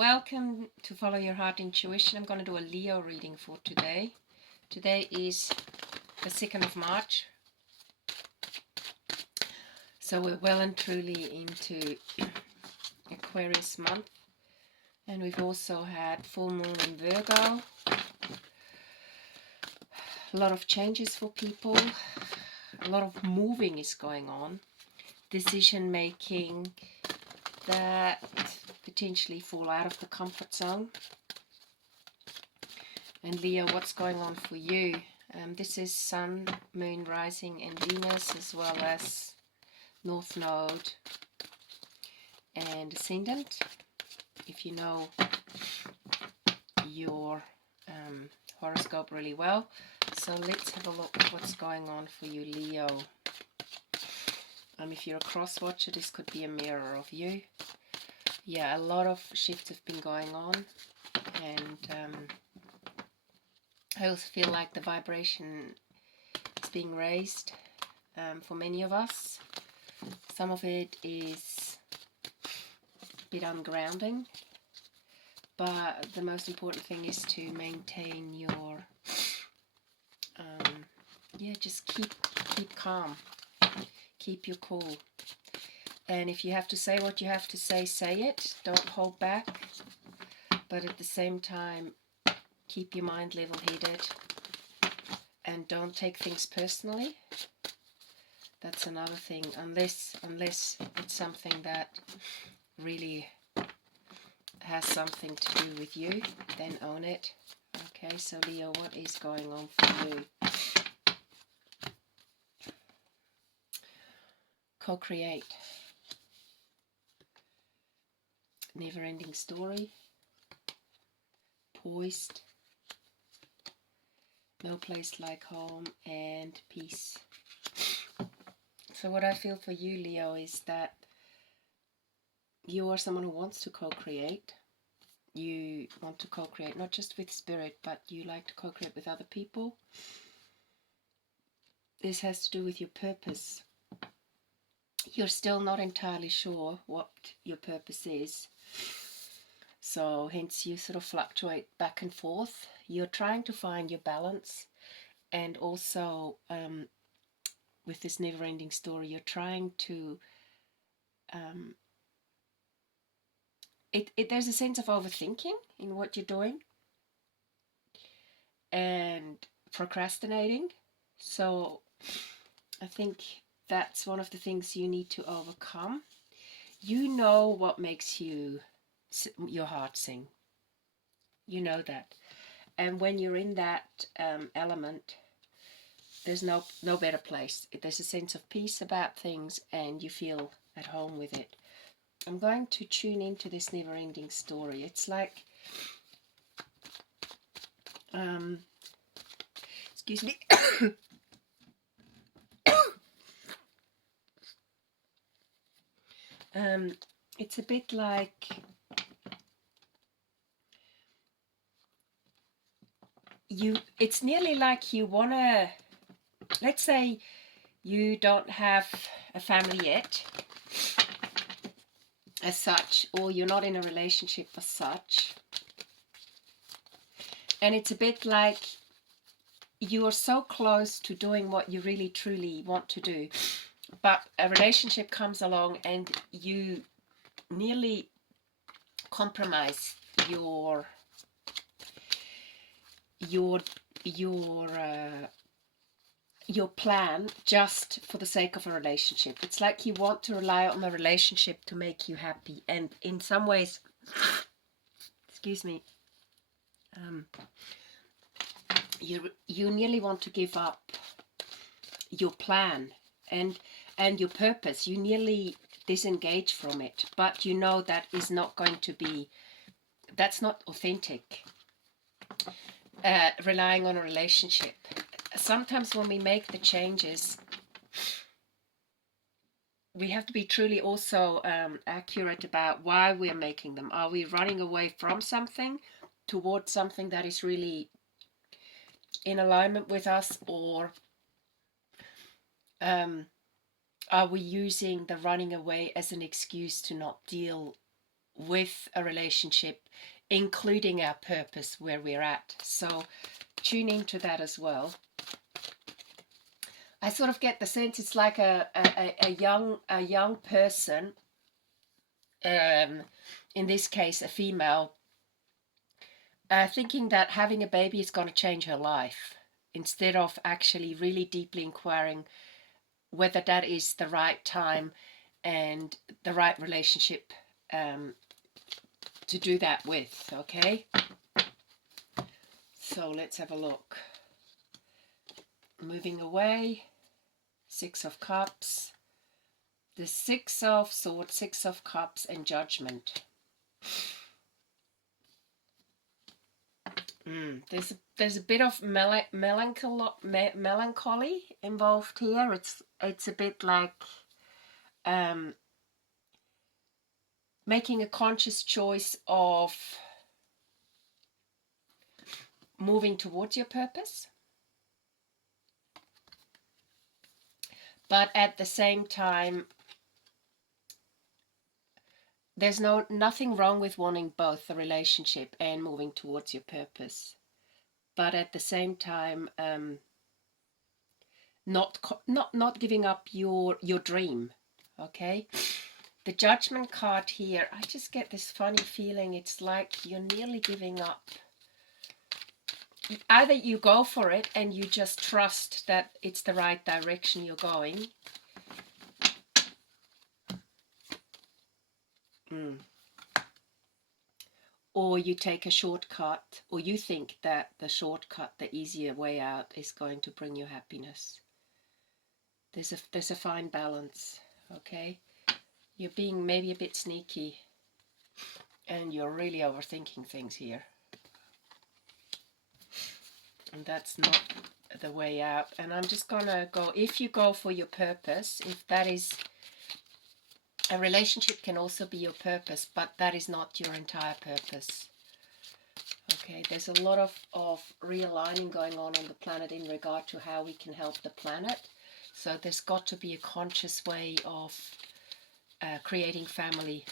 Welcome to Follow Your Heart Intuition. I'm going to do a Leo reading for today. Today is the 2nd of March. So we're well and truly into Aquarius month. And we've also had full moon in Virgo. A lot of changes for people. A lot of moving is going on. Decision making that potentially fall out of the comfort zone. And Leo, what's going on for you? This is Sun, Moon, Rising and Venus, as well as North Node and Ascendant. If you know your horoscope really well. So let's have a look at what's going on for you, Leo. If you're a cross watcher, this could be a mirror of you. Yeah, a lot of shifts have been going on, and I also feel like the vibration is being raised for many of us. Some of it is a bit ungrounding, but the most important thing is to maintain your, just keep calm, keep your cool. And if you have to say what you have to say, say it. Don't hold back. But at the same time, keep your mind level-headed. And don't take things personally. That's another thing. Unless it's something that really has something to do with you, then own it. Okay, so Leo, what is going on for you? Co-create. Never-ending story. Poised. No place like home, and peace. So what I feel for you, Leo, is that you are someone who wants to co-create. You want to co-create not just with spirit, but you like to co-create with other people. This has to do with your purpose. You're still not entirely sure what your purpose is. So hence you sort of fluctuate back and forth. You're trying to find your balance, and also with this never-ending story, you're trying to there's a sense of overthinking in what you're doing and procrastinating. So I think that's one of the things you need to overcome. You know what makes your heart sing. You know that. And when you're in that element, there's no better place. There's a sense of peace about things, and you feel at home with it. I'm going to tune into this never-ending story. It's like, excuse me. It's a bit like it's nearly like you want to, let's say you don't have a family yet as such, or you're not in a relationship as such, and it's a bit like you are so close to doing what you really truly want to do, but a relationship comes along and you nearly compromise your plan just for the sake of a relationship. It's like you want to rely on the relationship to make you happy, and in some ways, excuse me, you nearly want to give up your plan and your purpose. You nearly disengage from it, but you know that is not going to be, that's not authentic. Relying on a relationship. Sometimes when we make the changes, we have to be truly also accurate about why we're making them. Are we running away from something towards something that is really in alignment with us, or are we using the running away as an excuse to not deal with a relationship, including our purpose where we're at. So tune into that as well. I sort of get the sense it's like a young person, in this case a female, thinking that having a baby is going to change her life, instead of actually really deeply inquiring whether that is the right time and the right relationship to do that with. Okay, so let's have a look. Moving away, Six of Cups, the Six of Swords, Six of Cups, and Judgment. There's a bit of melancholy involved here. It's a bit like making a conscious choice of moving towards your purpose, but at the same time, there's nothing wrong with wanting both the relationship and moving towards your purpose, but at the same time, not giving up your dream. Okay, the Judgment card here, I just get this funny feeling it's like you're nearly giving up. Either you go for it and you just trust that it's the right direction you're going, or you take a shortcut, or you think that the shortcut, the easier way out, is going to bring you happiness. There's a fine balance. Okay, you're being maybe a bit sneaky, and you're really overthinking things here, and that's not the way out. And I'm just gonna go, if you go for your purpose, if that is a relationship, can also be your purpose, but that is not your entire purpose. Okay, there's a lot of realigning going on the planet in regard to how we can help the planet. So there's got to be a conscious way of creating family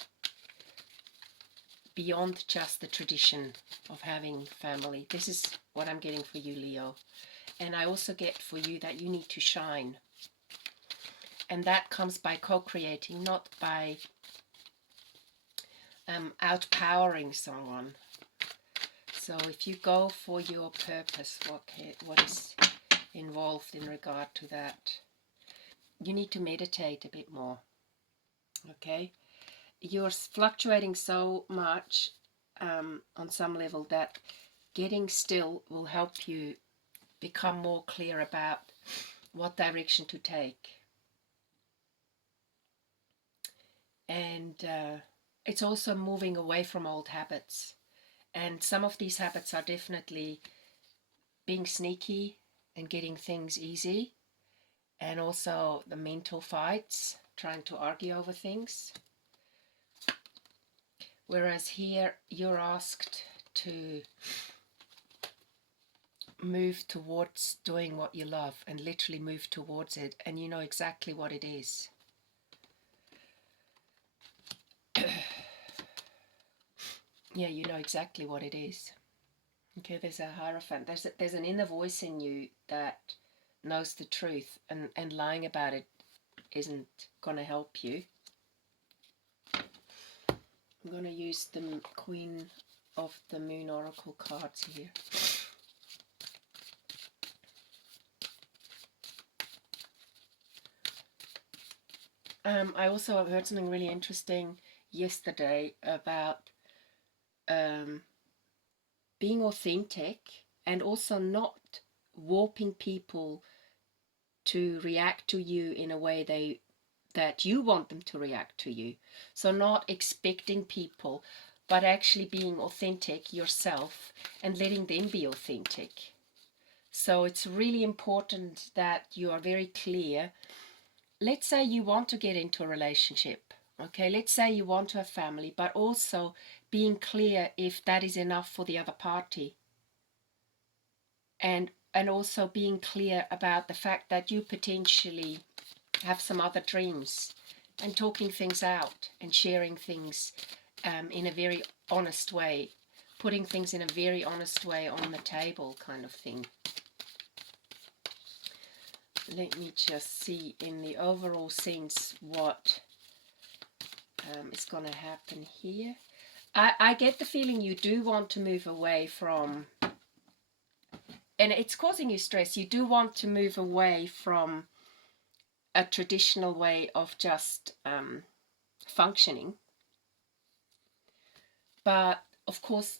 beyond just the tradition of having family. This is what I'm getting for you, Leo. And I also get for you that you need to shine. And that comes by co-creating, not by outpowering someone. So if you go for your purpose, what is involved in regard to that? You need to meditate a bit more. Okay? You're fluctuating so much on some level that getting still will help you become more clear about what direction to take. And it's also moving away from old habits. And some of these habits are definitely being sneaky and getting things easy, and also the mental fights, trying to argue over things. Whereas here, you're asked to move towards doing what you love, and literally move towards it, and you know exactly what it is. Yeah, you know exactly what it is. Okay, there's a Hierophant. There's an inner voice in you that knows the truth, and lying about it isn't going to help you. I'm going to use the Queen of the Moon Oracle cards here. I also heard something really interesting yesterday about being authentic, and also not warping people to react to you in a way that you want them to react to you. So not expecting people, but actually being authentic yourself and letting them be authentic. So it's really important that you are very clear. Let's say you want to get into a relationship. Okay, let's say you want to have family, but also being clear if that is enough for the other party. And also being clear about the fact that you potentially have some other dreams, and talking things out and sharing things in a very honest way, putting things in a very honest way on the table kind of thing. Let me just see in the overall sense what is going to happen here. I get the feeling you do want to move away from, and it's causing you stress, you do want to move away from a traditional way of just functioning. But of course,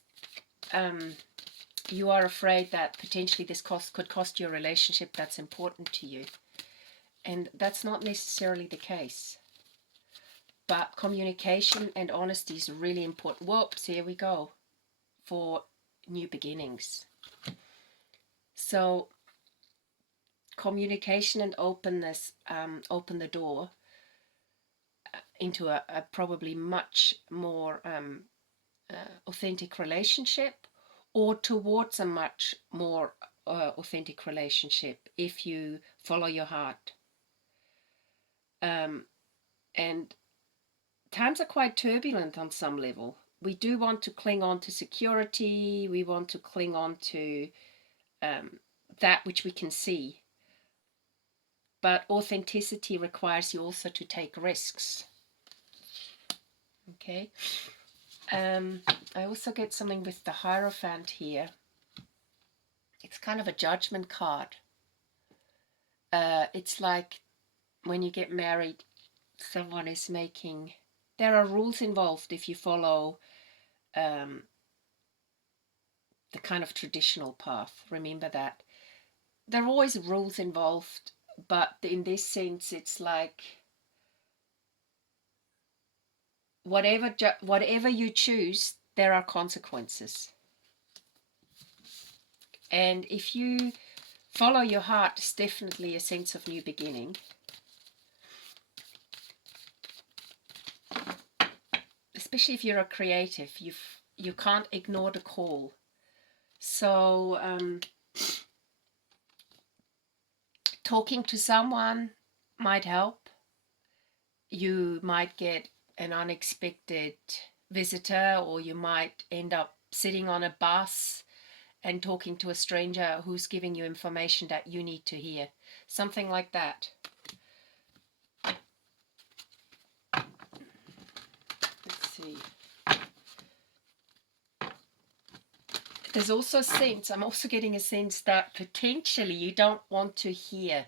you are afraid that potentially this could cost you a relationship that's important to you. And that's not necessarily the case. But communication and honesty is really important. Whoops, here we go. For new beginnings. So communication and openness open the door into a probably much more authentic relationship, or towards a much more authentic relationship if you follow your heart. And times are quite turbulent on some level. We do want to cling on to security. We want to cling on to that which we can see. But authenticity requires you also to take risks. Okay. I also get something with the Hierophant here. It's kind of a judgment card. It's like when you get married, someone is making... There are rules involved if you follow the kind of traditional path. Remember that. There are always rules involved, but in this sense, it's like whatever you choose, there are consequences. And if you follow your heart, it's definitely a sense of new beginning. Especially if you're a creative, you can't ignore the call. So talking to someone might help. You might get an unexpected visitor, or you might end up sitting on a bus and talking to a stranger who's giving you information that you need to hear. Something like that. Let's see. There's also a sense, I'm also getting a sense that potentially you don't want to hear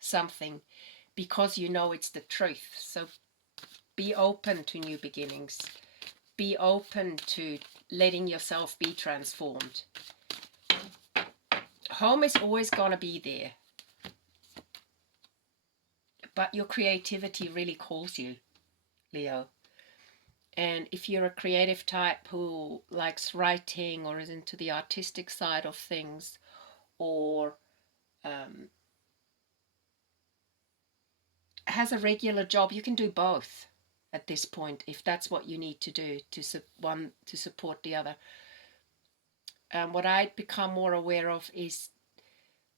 something because you know it's the truth. So be open to new beginnings. Be open to letting yourself be transformed. Home is always going to be there. But your creativity really calls you, Leo. And if you're a creative type who likes writing or is into the artistic side of things, or has a regular job, you can do both at this point if that's what you need to do to support the other. What I become more aware of is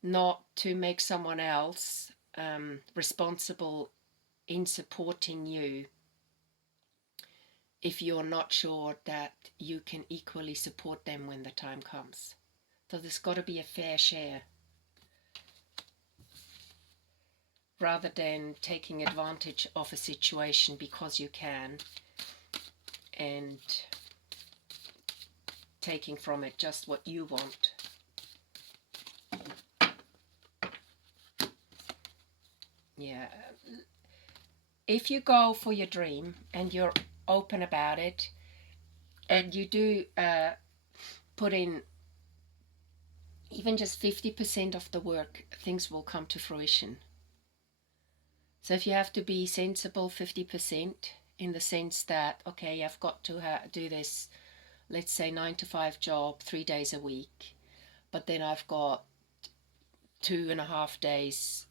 not to make someone else responsible in supporting you if you're not sure that you can equally support them when the time comes. So there's got to be a fair share, rather than taking advantage of a situation because you can and taking from it just what you want. Yeah. If you go for your dream and you're open about it, and you do put in even just 50% of the work, things will come to fruition. So if you have to be sensible 50%, in the sense that, okay, I've got to do this, let's say 9-to-5 job 3 days a week, but then I've got 2.5 days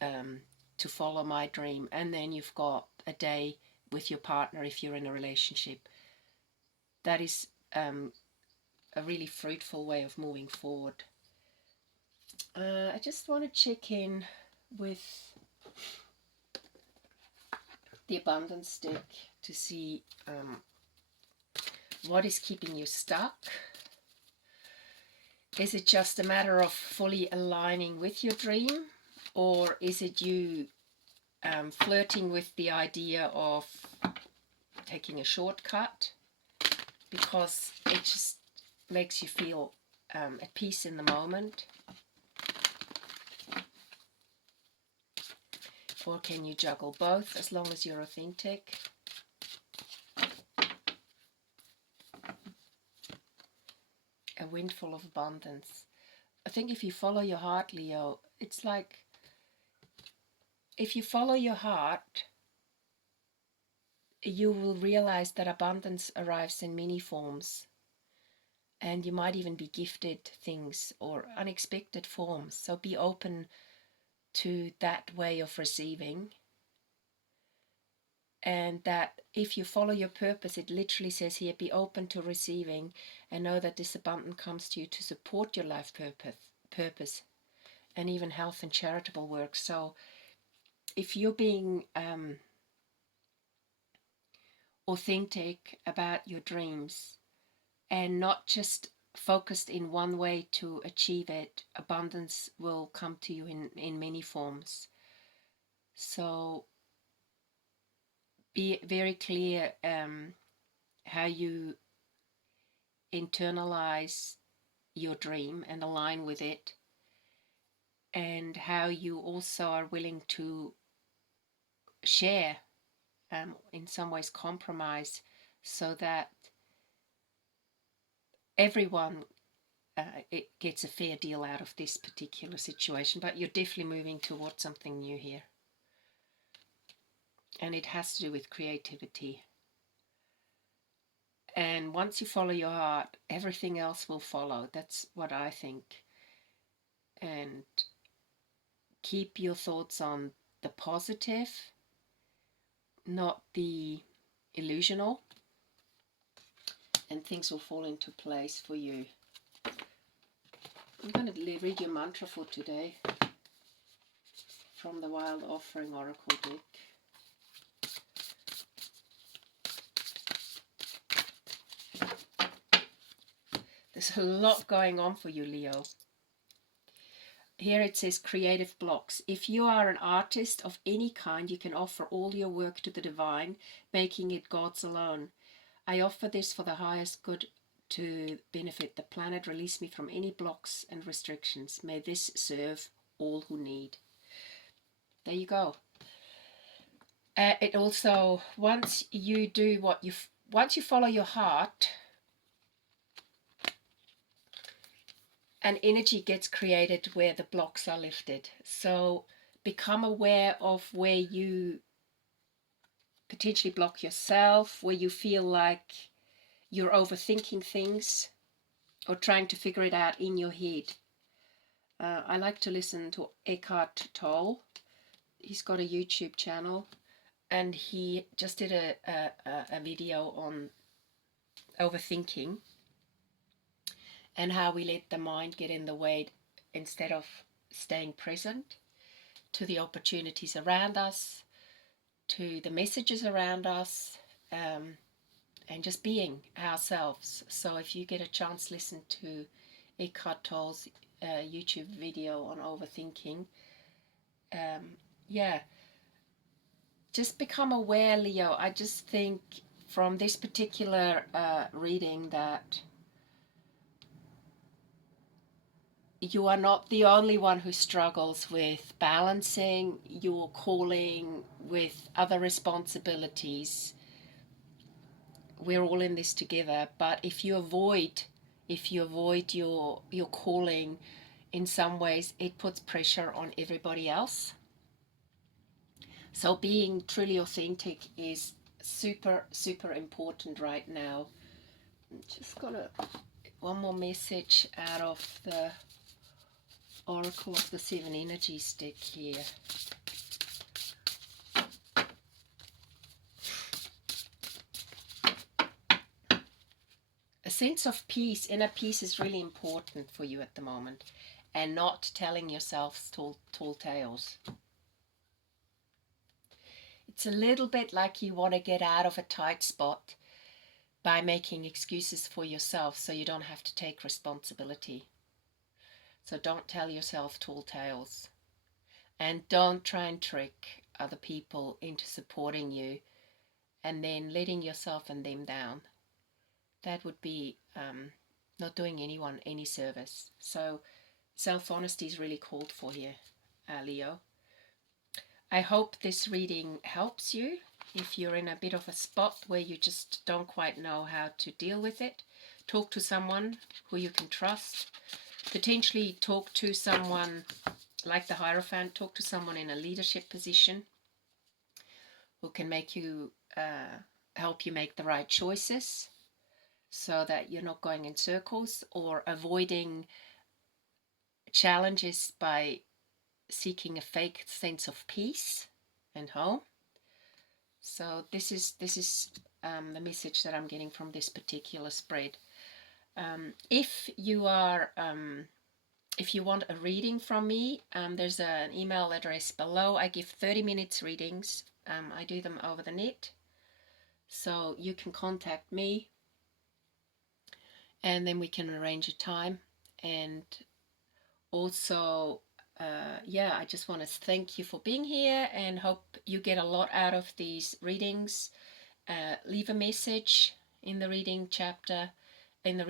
to follow my dream, and then you've got a day with your partner if you're in a relationship. That is a really fruitful way of moving forward. I just want to check in with the abundance deck to see What is keeping you stuck? Is it just a matter of fully aligning with your dream? Or is it you flirting with the idea of taking a shortcut because it just makes you feel at peace in the moment? Or can you juggle both as long as you're authentic? A windfall of abundance. I think if you follow your heart, Leo, it's like if you follow your heart, you will realize that abundance arrives in many forms. And you might even be gifted things or unexpected forms. So be open to that way of receiving. And that if you follow your purpose, it literally says here, be open to receiving and know that this abundance comes to you to support your life purpose and even health and charitable work. So if you're being authentic about your dreams and not just focused in one way to achieve it, abundance will come to you in many forms. So be very clear how you internalize your dream and align with it, and how you also are willing to share, in some ways compromise, so that everyone it gets a fair deal out of this particular situation. But you're definitely moving towards something new here, and it has to do with creativity. And once you follow your heart, everything else will follow. That's what I think. And keep your thoughts on the positive, not the illusional, and things will fall into place for you. I'm going to read your mantra for today from the Wild Offering Oracle deck. There's a lot going on for you, Leo. Here it says creative blocks. If you are an artist of any kind, you can offer all your work to the divine, making it God's alone. I offer this for the highest good to benefit the planet. Release me from any blocks and restrictions. May this serve all who need. There you go. It also, once you follow your heart, an energy gets created where the blocks are lifted. So become aware of where you potentially block yourself, where you feel like you're overthinking things or trying to figure it out in your head. I like to listen to Eckhart Tolle. He's got a YouTube channel, and he just did a video on overthinking and how we let the mind get in the way instead of staying present to the opportunities around us, to the messages around us, and just being ourselves. So if you get a chance, listen to Eckhart Tolle's YouTube video on overthinking. Just become aware, Leo. I just think from this particular reading that you are not the only one who struggles with balancing your calling with other responsibilities. We're all in this together. But if you avoid your calling, in some ways it puts pressure on everybody else. So being truly authentic is super, super important right now. Just got one more message out of the Oracle of the Seven Energies deck here. A sense of peace, inner peace, is really important for you at the moment, and not telling yourself tall tales. It's a little bit like you want to get out of a tight spot, by making excuses for yourself so you don't have to take responsibility. So don't tell yourself tall tales. And don't try and trick other people into supporting you and then letting yourself and them down. That would be not doing anyone any service. So self-honesty is really called for here, Leo. I hope this reading helps you. If you're in a bit of a spot where you just don't quite know how to deal with it, talk to someone who you can trust. Potentially talk to someone like the Hierophant, talk to someone in a leadership position who can make you, help you make the right choices so that you're not going in circles or avoiding challenges by seeking a fake sense of peace and home. So this is the message that I'm getting from this particular spread. If you want a reading from me, there's an email address below. I give 30 minutes readings. I do them over the net, so you can contact me, and then we can arrange a time. And also, I just want to thank you for being here and hope you get a lot out of these readings. Leave a message in the reading chapter, in the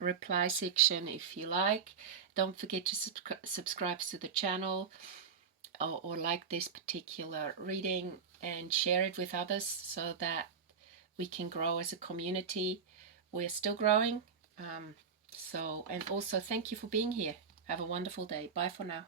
reply section if you like. Don't forget to subscribe to the channel or like this particular reading and share it with others so that we can grow as a community. We're still growing. And also thank you for being here. Have a wonderful day. Bye for now.